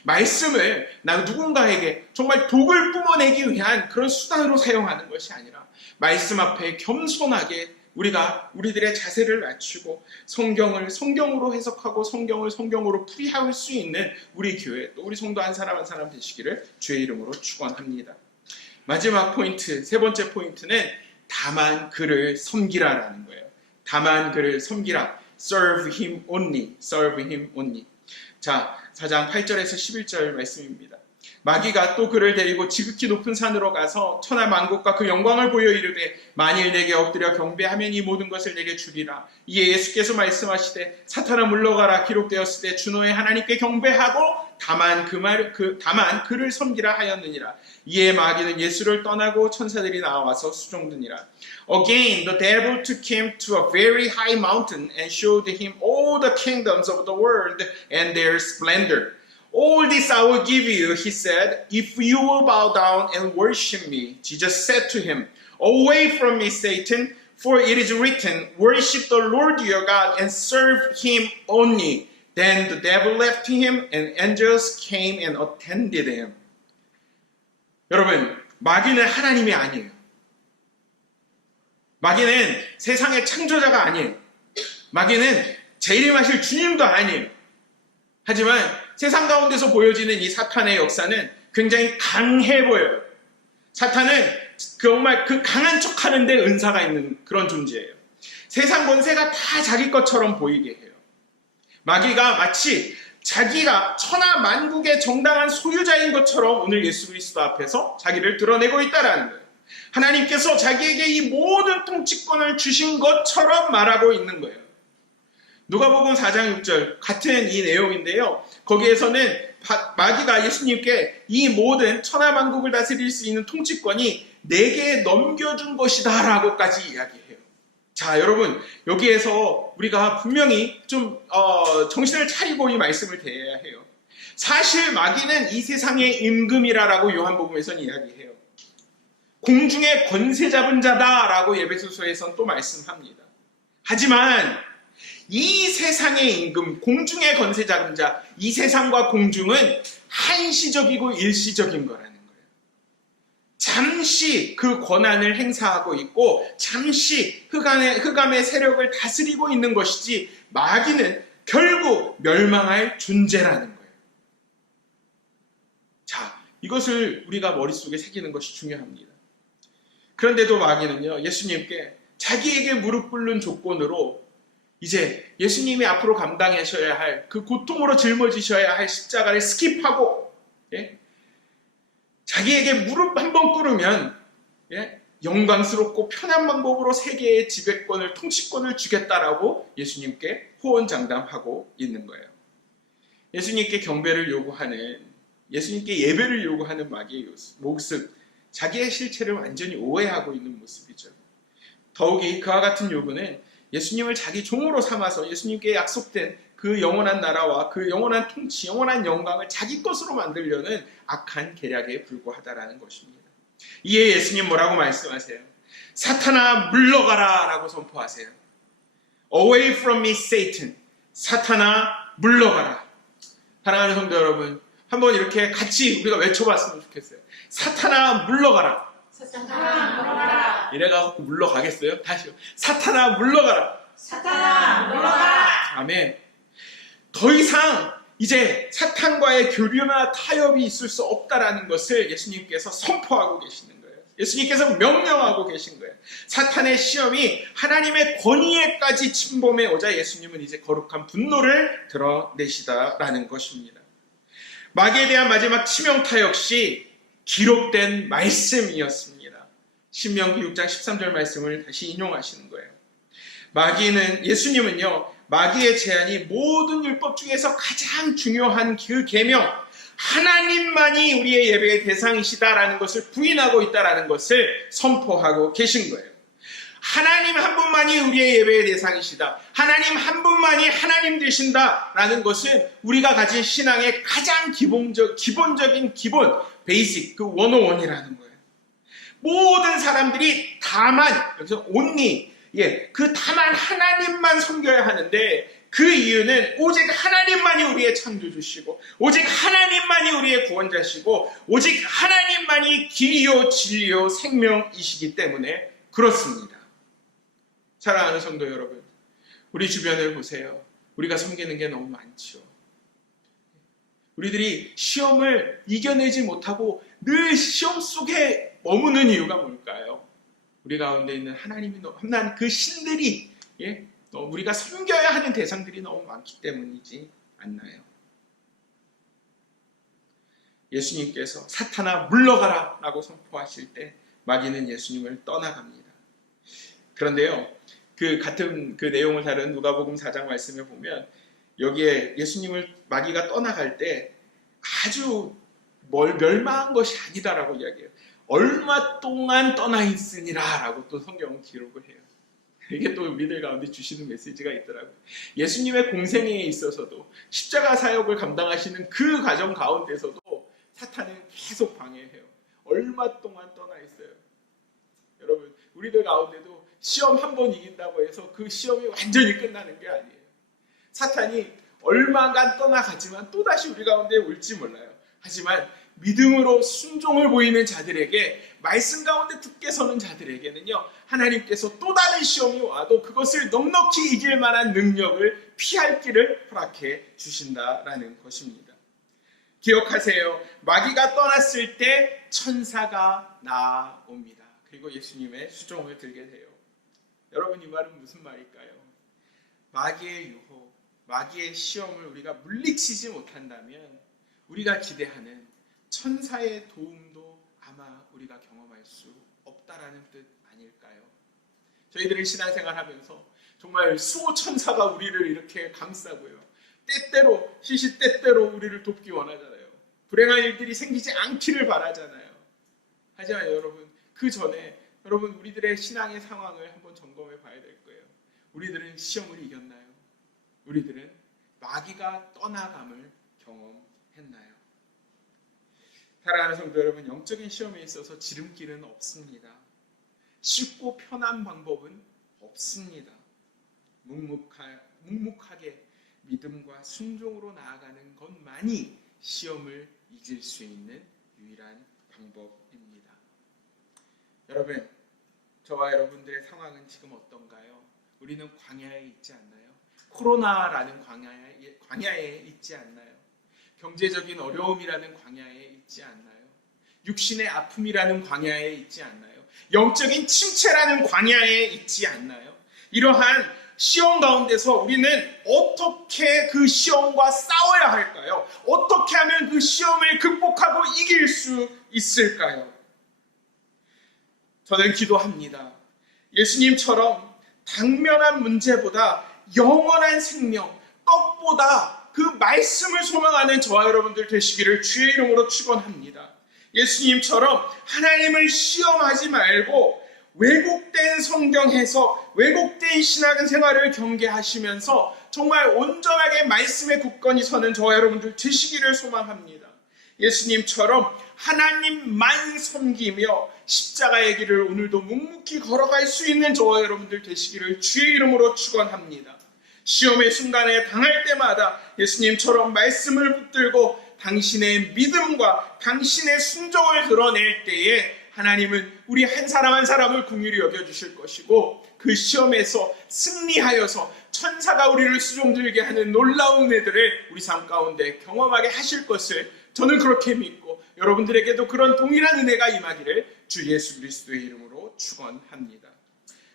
말씀을 누군가에게 정말 독을 뿜어내기 위한 그런 수단으로 사용하는 것이 아니라 말씀 앞에 겸손하게 우리가 우리들의 자세를 낮추고 성경을 성경으로 해석하고 성경을 성경으로 풀이할 수 있는 우리 교회, 또 우리 성도 한 사람 한 사람 되시기를 주의 이름으로 축원합니다. 마지막 포인트, 세 번째 포인트는 다만 그를 섬기라라는 거예요. 다만 그를 섬기라. Serve him only. Serve him only. 자, 4장 8절에서 11절 말씀입니다. 마귀가 또 그를 데리고 지극히 높은 산으로 가서 천하 만국과 그 영광을 보여 이르되 만일 내게 엎드려 경배하면 이 모든 것을 내게 주리라. 이에 예수께서 말씀하시되 사탄아 물러가라. 기록되었을 때 주 너의 하나님께 경배하고 다만 그를 섬기라 하였느니라. 이에 마귀는 예수를 떠나고 천사들이 나와서 수종드니라. Again the devil took him to a very high mountain and showed him all the kingdoms of the world and their splendor. All this I will give you, he said, if you will bow down and worship me. Jesus said to him, Away from me, Satan, for it is written, Worship the Lord your God and serve him only. Then the devil left him and angels came and attended him. 여러분, 마귀는 하나님이 아니에요. 마귀는 세상의 창조자가 아니에요. 마귀는 재림하실 주님도 아니에요. 하지만 세상 가운데서 보여지는 이 사탄의 역사는 굉장히 강해 보여요. 사탄은 정말 그 강한 척 하는데 은사가 있는 그런 존재예요. 세상 권세가 다 자기 것처럼 보이게 해요. 마귀가 마치 자기가 천하 만국의 정당한 소유자인 것처럼 오늘 예수 그리스도 앞에서 자기를 드러내고 있다라는 거예요. 하나님께서 자기에게 이 모든 통치권을 주신 것처럼 말하고 있는 거예요. 누가복음 4장 6절 같은 이 내용인데요. 거기에서는 마귀가 예수님께 이 모든 천하 만국을 다스릴 수 있는 통치권이 내게 넘겨준 것이다 라고까지 이야기해요. 자, 여러분, 여기에서 우리가 분명히 좀 정신을 차리고 이 말씀을 대해야 해요. 사실 마귀는 이 세상의 임금이라고 요한복음에서는 이야기해요. 공중의 권세 잡은 자다라고 에베소서에서는 또 말씀합니다. 하지만 이 세상의 임금, 공중의 권세 잡은 자, 이 세상과 공중은 한시적이고 일시적인 거라는 거예요. 잠시 그 권한을 행사하고 있고 잠시 흑암의 세력을 다스리고 있는 것이지 마귀는 결국 멸망할 존재라는 거예요. 자, 이것을 우리가 머릿속에 새기는 것이 중요합니다. 그런데도 마귀는요, 예수님께 자기에게 무릎 꿇는 조건으로 이제 예수님이 앞으로 감당하셔야 할 그 고통으로 짊어지셔야 할 십자가를 스킵하고 자기에게 무릎 한번 꿇으면 영광스럽고 편한 방법으로 세계의 지배권을, 통치권을 주겠다라고 예수님께 호언장담하고 있는 거예요. 예수님께 경배를 요구하는, 예수님께 예배를 요구하는 마귀의 모습, 자기의 실체를 완전히 오해하고 있는 모습이죠. 더욱이 그와 같은 요구는 예수님을 자기 종으로 삼아서 예수님께 약속된 그 영원한 나라와 그 영원한 통치, 영원한 영광을 자기 것으로 만들려는 악한 계략에 불과하다라는 것입니다. 이에 예수님 뭐라고 말씀하세요? 사탄아 물러가라 라고 선포하세요. Away from me, Satan. 사탄아 물러가라. 사랑하는 성도 여러분, 한번 이렇게 같이 우리가 외쳐봤으면 좋겠어요. 사탄아 물러가라. 사탄아 물러가라. 이래가지고 물러가겠어요? 다시요. 사탄아 물러가라. 사탄아 물러가라. 아멘. 더 이상 이제 사탄과의 교류나 타협이 있을 수 없다라는 것을 예수님께서 선포하고 계시는 거예요. 예수님께서 명령하고 계신 거예요. 사탄의 시험이 하나님의 권위에까지 침범해 오자 예수님은 이제 거룩한 분노를 드러내시다라는 것입니다. 마귀에 대한 마지막 치명타 역시 기록된 말씀이었습니다. 신명기 6장 13절 말씀을 다시 인용하시는 거예요. 예수님은요, 마귀의 제안이 모든 율법 중에서 가장 중요한 그 계명, 하나님만이 우리의 예배의 대상이시다라는 것을 부인하고 있다라는 것을 선포하고 계신 거예요. 하나님 한 분만이 우리의 예배의 대상이시다. 하나님 한 분만이 하나님 되신다라는 것은 우리가 가진 신앙의 가장 기본적인 베이직, 그 101이라는 거예요. 모든 사람들이 다만, 여기서 only, 다만 하나님만 섬겨야 하는데 그 이유는 오직 하나님만이 우리의 창조주시고 오직 하나님만이 우리의 구원자시고 오직 하나님만이 길이요 진리요 생명이시기 때문에 그렇습니다. 사랑하는 성도 여러분, 우리 주변을 보세요. 우리가 섬기는 게 너무 많죠. 우리들이 시험을 이겨내지 못하고 늘 시험 속에 머무는 이유가 뭘까요? 우리 가운데 있는 하나님이 너무나 그 신들이 우리가 섬겨야 하는 대상들이 너무 많기 때문이지 않나요? 예수님께서 사탄아 물러가라 라고 선포하실 때 마귀는 예수님을 떠나갑니다. 그런데요, 그 같은 그 내용을 다룬 누가복음 4장 말씀에 보면 여기에 예수님을 마귀가 떠나갈 때 아주 멸망한 것이 아니다라고 이야기해요. 얼마 동안 떠나 있으니라 라고 또 성경은 기록을 해요. 이게 또 우리들 가운데 주시는 메시지가 있더라고요. 예수님의 공생에 있어서도 십자가 사역을 감당하시는 그 과정 가운데서도 사탄은 계속 방해해요. 얼마 동안 떠나 있어요. 여러분, 우리들 가운데도 시험 한 번 이긴다고 해서 그 시험이 완전히 끝나는 게 아니에요. 사탄이 얼마간 떠나가지만 또다시 우리 가운데 올지 몰라요. 하지만 믿음으로 순종을 보이는 자들에게, 말씀 가운데 굳게 서는 자들에게는요, 하나님께서 또 다른 시험이 와도 그것을 넉넉히 이길 만한 능력을 피할 길을 허락해 주신다라는 것입니다. 기억하세요. 마귀가 떠났을 때 천사가 나옵니다. 그리고 예수님의 수종을 들게 돼요. 여러분, 이 말은 무슨 말일까요? 마귀의 유혹, 마귀의 시험을 우리가 물리치지 못한다면 우리가 기대하는 천사의 도움도 아마 우리가 경험할 수 없다라는 뜻 아닐까요? 저희들은 신앙생활 하면서 정말 수호 천사가 우리를 이렇게 감싸고요, 때때로 시시때때로 우리를 돕기 원하잖아요. 불행한 일들이 생기지 않기를 바라잖아요. 하지만 여러분, 그 전에 여러분 우리들의 신앙의 상황을 한번 점검해 봐야 될 거예요. 우리들은 시험을 이겼나요? 우리들은 마귀가 떠나감을 경험했나요? 사랑하는 성도 여러분, 영적인 시험에 있어서 지름길은 없습니다. 쉽고 편한 방법은 없습니다. 묵묵하게 믿음과 순종으로 나아가는 것만이 시험을 이길 수 있는 유일한 방법입니다. 여러분, 저와 여러분들의 상황은 지금 어떤가요? 우리는 광야에 있지 않나요? 코로나라는 광야에 있지 않나요? 경제적인 어려움이라는 광야에 있지 않나요? 육신의 아픔이라는 광야에 있지 않나요? 영적인 침체라는 광야에 있지 않나요? 이러한 시험 가운데서 우리는 어떻게 그 시험과 싸워야 할까요? 어떻게 하면 그 시험을 극복하고 이길 수 있을까요? 저는 기도합니다. 예수님처럼 당면한 문제보다 영원한 생명, 떡보다 그 말씀을 소망하는 저와 여러분들 되시기를 주의 이름으로 축원합니다. 예수님처럼 하나님을 시험하지 말고 왜곡된 성경 해석, 왜곡된 신앙생활을 경계하시면서 정말 온전하게 말씀에 굳건히 서는 저와 여러분들 되시기를 소망합니다. 예수님처럼 하나님만 섬기며 십자가의 길을 오늘도 묵묵히 걸어갈 수 있는 저와 여러분들 되시기를 주의 이름으로 축원합니다. 시험의 순간에 당할 때마다 예수님처럼 말씀을 붙들고 당신의 믿음과 당신의 순종을 드러낼 때에 하나님은 우리 한 사람 한 사람을 긍휼히 여겨주실 것이고, 그 시험에서 승리하여서 천사가 우리를 수종들게 하는 놀라운 은혜들을 우리 삶 가운데 경험하게 하실 것을 저는 그렇게 믿고, 여러분들에게도 그런 동일한 은혜가 임하기를 주 예수 그리스도의 이름으로 축원합니다.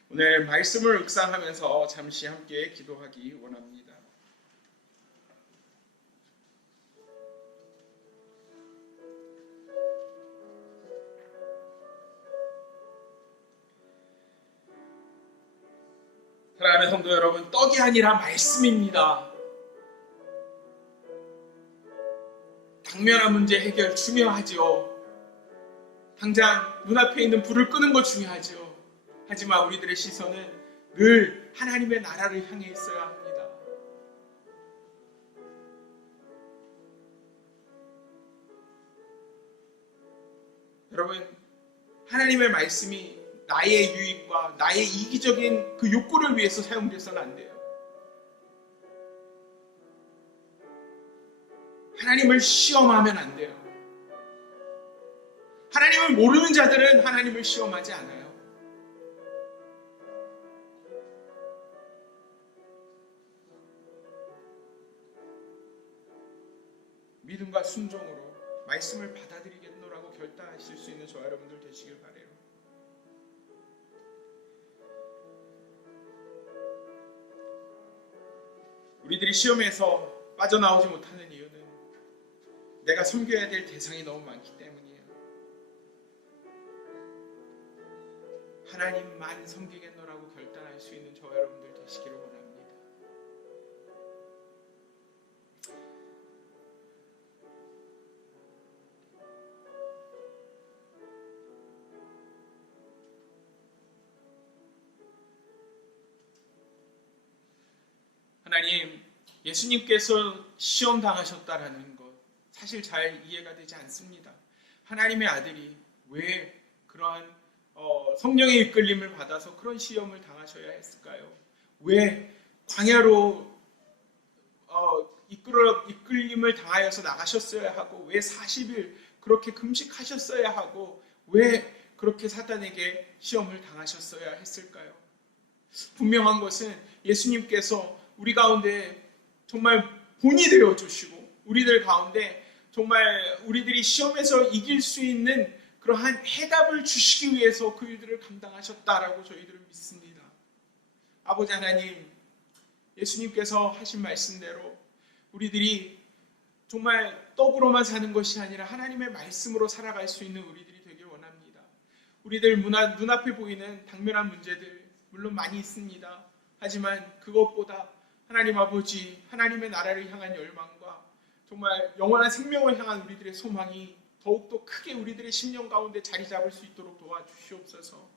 오늘 말씀을 묵상하면서 잠시 함께 기도하기 원합니다. 사랑하는 성도 여러분, 떡이 아니라 말씀입니다. 당면한 문제 해결 중요하죠. 당장 눈앞에 있는 불을 끄는 거 중요하죠. 하지만 우리들의 시선은 늘 하나님의 나라를 향해 있어야 합니다. 여러분, 하나님의 말씀이 나의 유익과 나의 이기적인 그 욕구를 위해서 사용돼서는 안 돼요. 하나님을 시험하면 안 돼요. 하나님을 모르는 자들은 하나님을 시험하지 않아요. 믿음과 순종으로 말씀을 받아들이겠노라고 결단하실 수 있는 저와 여러분들 되시길 바라요. 우리들이 시험에서 빠져나오지 못하는 이유는 내가 섬겨야 될 대상이 너무 많기 때문이에요. 하나님만 섬기겠노라고 결단할 수 있는 저와 여러분들 되시기를 원합니다. 하나님, 예수님께서 시험 당하셨다라는 것 사실 잘 이해가 되지 않습니다. 하나님의 아들이 왜 그러한 성령의 이끌림을 받아서 그런 시험을 당하셔야 했을까요? 왜 광야로 이끌림을 당하여서 나가셨어야 하고, 왜 40일 그렇게 금식하셨어야 하고, 왜 그렇게 사탄에게 시험을 당하셨어야 했을까요? 분명한 것은 예수님께서 우리 가운데 정말 본이 되어 주시고, 우리들 가운데 정말 우리들이 시험에서 이길 수 있는 그러한 해답을 주시기 위해서 그 일들을 감당하셨다라고 저희들은 믿습니다. 아버지 하나님, 예수님께서 하신 말씀대로 우리들이 정말 떡으로만 사는 것이 아니라 하나님의 말씀으로 살아갈 수 있는 우리들이 되길 원합니다. 우리들 눈앞에 보이는 당면한 문제들 물론 많이 있습니다. 하지만 그것보다 하나님 아버지, 하나님의 나라를 향한 열망과 정말 영원한 생명을 향한 우리들의 소망이 더욱더 크게 우리들의 심령 가운데 자리 잡을 수 있도록 도와주시옵소서.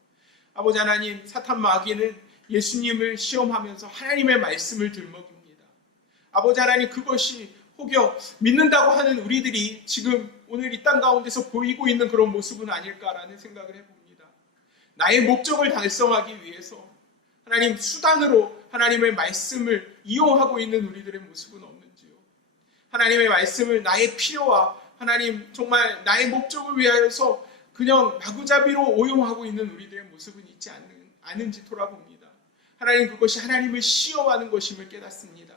아버지 하나님, 사탄 마귀는 예수님을 시험하면서 하나님의 말씀을 들먹입니다. 아버지 하나님, 그것이 혹여 믿는다고 하는 우리들이 지금 오늘 이 땅 가운데서 보이고 있는 그런 모습은 아닐까라는 생각을 해봅니다. 나의 목적을 달성하기 위해서 하나님 수단으로 하나님의 말씀을 이용하고 있는 우리들의 모습은 없는지요? 하나님의 말씀을 나의 필요와 하나님 정말 나의 목적을 위하여서 그냥 마구잡이로 오용하고 있는 우리들의 모습은 있지 않은지 돌아봅니다. 하나님, 그것이 하나님을 시험하는 것임을 깨닫습니다.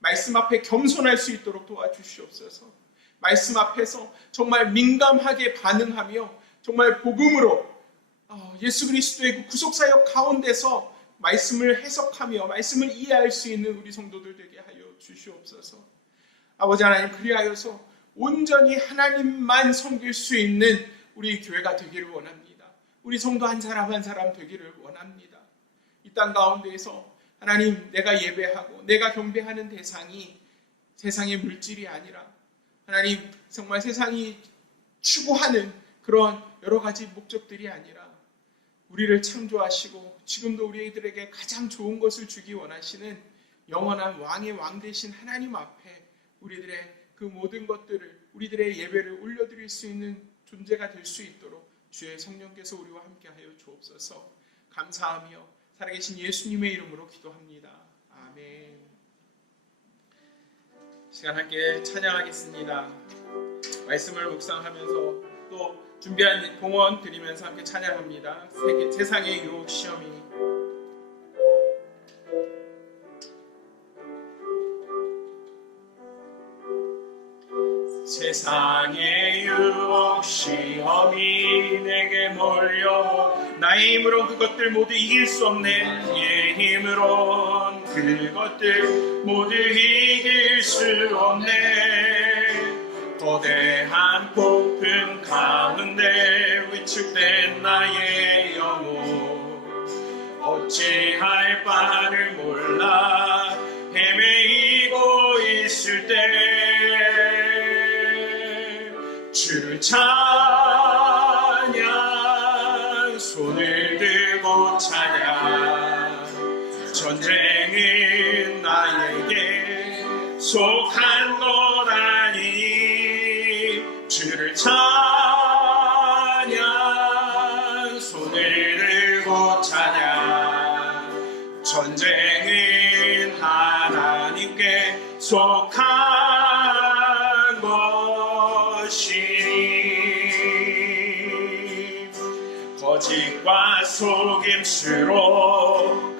말씀 앞에 겸손할 수 있도록 도와주시옵소서. 말씀 앞에서 정말 민감하게 반응하며 정말 복음으로 예수 그리스도의 그 구속사역 가운데서 말씀을 해석하며 말씀을 이해할 수 있는 우리 성도들 되게 하여 주시옵소서. 아버지 하나님, 그리하여서 온전히 하나님만 섬길 수 있는 우리 교회가 되기를 원합니다. 우리 성도 한 사람 한 사람 되기를 원합니다. 이 땅 가운데에서 하나님, 내가 예배하고 내가 경배하는 대상이 세상의 물질이 아니라 하나님 정말 세상이 추구하는 그런 여러 가지 목적들이 아니라 우리를 창조하시고 지금도 우리들에게 가장 좋은 것을 주기 원하시는 영원한 왕의 왕 되신 하나님 앞에 우리들의 그 모든 것들을, 우리들의 예배를 올려드릴 수 있는 존재가 될 수 있도록 주의 성령께서 우리와 함께하여 주옵소서. 감사하며 살아계신 예수님의 이름으로 기도합니다. 아멘. 시간 함께 찬양하겠습니다. 말씀을 묵상하면서 또 준비한 봉헌 드리면서 함께 찬양합니다. 세상의 유혹 시험이. 세상의 유혹 시험이 내게 몰려 나의 힘으로 그것들 모두 이길 수 없네. 내 힘으로 그것들 모두 이길 수 없네. 거대한 폭풍 가운데 위축된 나의 영혼 어찌할 바를 몰라 헤매이고 있을 때 찬양 손을 들고 찬양 전쟁은 나에게 속한 것 아니 주를 찬양 손을 들고 찬양 전쟁은 하나님께 속한 것이니 거짓과 속임수로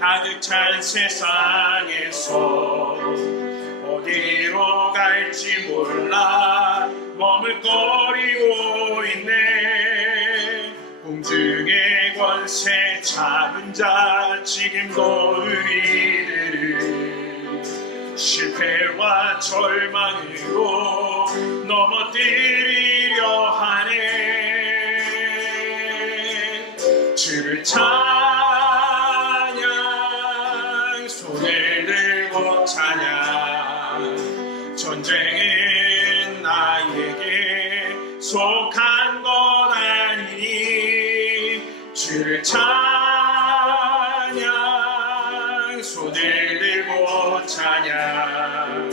가득 찬 세상에서 어디로 갈지 몰라 머물거리고 있네 공중의 권세 잡은 자 지금도 우리들을 실패와 절망으로 넘어뜨리려 하네 주를 찬양 손을 들고 찬양 전쟁은 나에게 속한 것 아니니 주를 찬양 손을 들고 찬양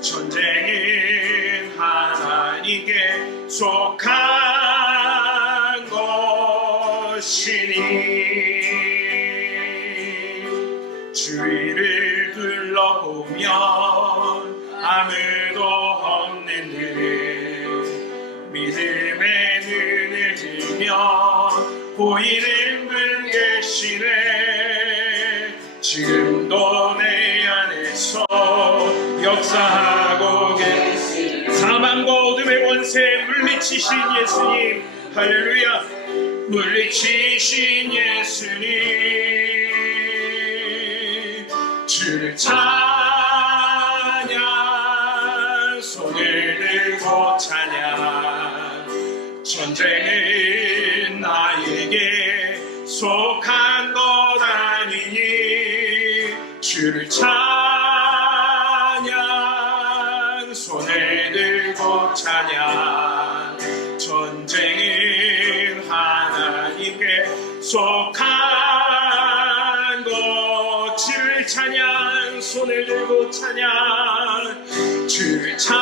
전쟁은 하나님께 속한 것이니 주위를 둘러보면 아무도 없는 듯 믿음의 눈을 들며 보이는 분 계시네 지금도 내 안에서 역사하고 계시네 사망과 어둠의 권세 물리치신 예수님 할렐루야 물리치신 예수님 주를 찬양 손을 들고 찬양 전쟁은 나에게 속한 것 아니니 주를 찬양 손을 들고 찬양 전쟁은 하나님께 속한 것 주를 찬양 손을 들고 찬양 주를 찬양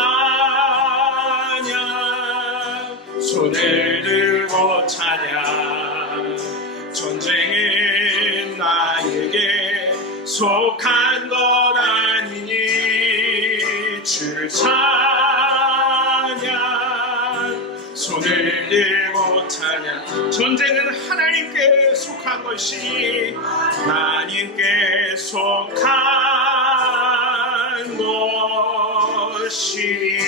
손을 들고 찬양 전쟁은 나에게 속한 것 아니니 주를 찬양 손을 들고 찬양 전쟁은 하나님께 속한 것이 하나님께 속한 것이니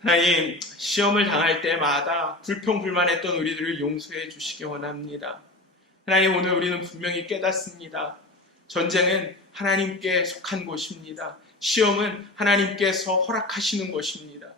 하나님 시험을 당할 때마다 불평불만했던 우리들을 용서해 주시기 원합니다. 하나님 오늘 우리는 분명히 깨닫습니다. 전쟁은 하나님께 속한 것입니다. 시험은 하나님께서 허락하시는 것입니다.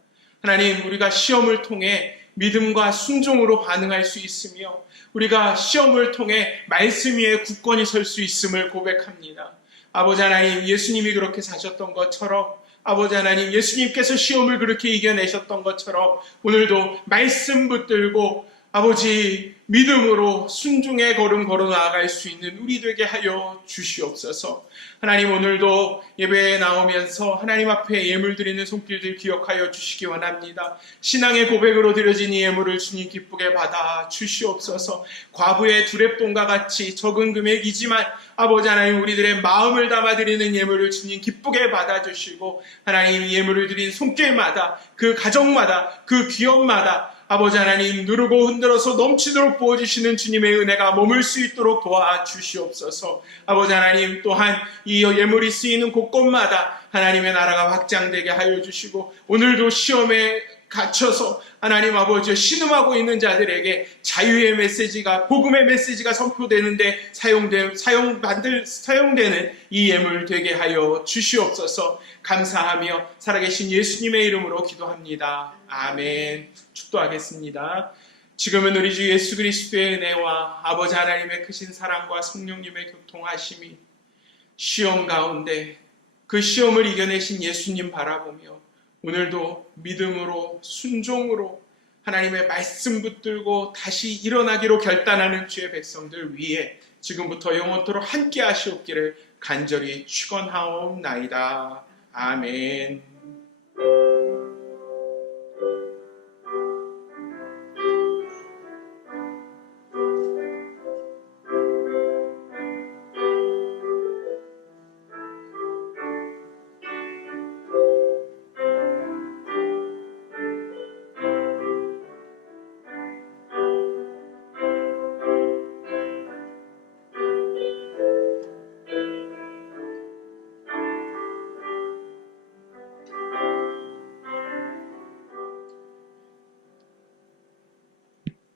하나님 우리가 시험을 통해 믿음과 순종으로 반응할 수 있으며 우리가 시험을 통해 말씀 위에 굳건히 설 수 있음을 고백합니다. 아버지 하나님 예수님이 그렇게 사셨던 것처럼 아버지 하나님 예수님께서 시험을 그렇게 이겨내셨던 것처럼 오늘도 말씀 붙들고 아버지 믿음으로 순종의 걸음 걸어 나아갈 수 있는 우리 되게 하여 주시옵소서. 하나님 오늘도 예배에 나오면서 하나님 앞에 예물 드리는 손길들 기억하여 주시기 원합니다. 신앙의 고백으로 드려진 이 예물을 주님 기쁘게 받아 주시옵소서. 과부의 두렙돈과 같이 적은 금액이지만 아버지 하나님 우리들의 마음을 담아 드리는 예물을 주님 기쁘게 받아 주시고 하나님 예물을 드린 손길마다 그 가정마다 그 기업마다 아버지 하나님 누르고 흔들어서 넘치도록 부어주시는 주님의 은혜가 머물 수 있도록 도와주시옵소서. 아버지 하나님 또한 이 예물이 쓰이는 곳곳마다 하나님의 나라가 확장되게 하여 주시고 오늘도 시험에 갇혀서 하나님 아버지 신음하고 있는 자들에게 자유의 메시지가 복음의 메시지가 선포되는데 사용되는 이 예물 되게 하여 주시옵소서. 감사하며 살아계신 예수님의 이름으로 기도합니다. 아멘. 축도하겠습니다. 지금은 우리 주 예수 그리스도의 은혜와 아버지 하나님의 크신 사랑과 성령님의 교통하심이 시험 가운데 그 시험을 이겨내신 예수님 바라보며 오늘도 믿음으로 순종으로 하나님의 말씀 붙들고 다시 일어나기로 결단하는 주의 백성들 위에 지금부터 영원토록 함께 하시옵기를 간절히 축원하옵나이다. 아멘.